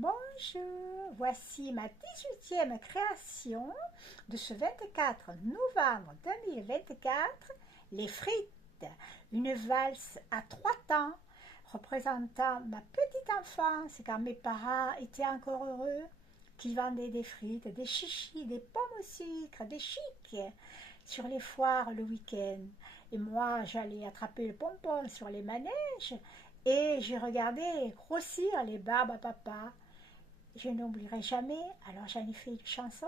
Bonjour, voici ma 18e création de ce 24 novembre 2024, les frites, une valse à 3 temps représentant ma petite enfance quand mes parents étaient encore heureux, qui vendaient des frites, des chichis, des pommes au sucre, des chics sur les foires le week-end. Et moi, j'allais attraper le pompon sur les manèges et j'ai regardé grossir les barbes à papa. Je n'oublierai jamais, alors j'en ai fait une chanson.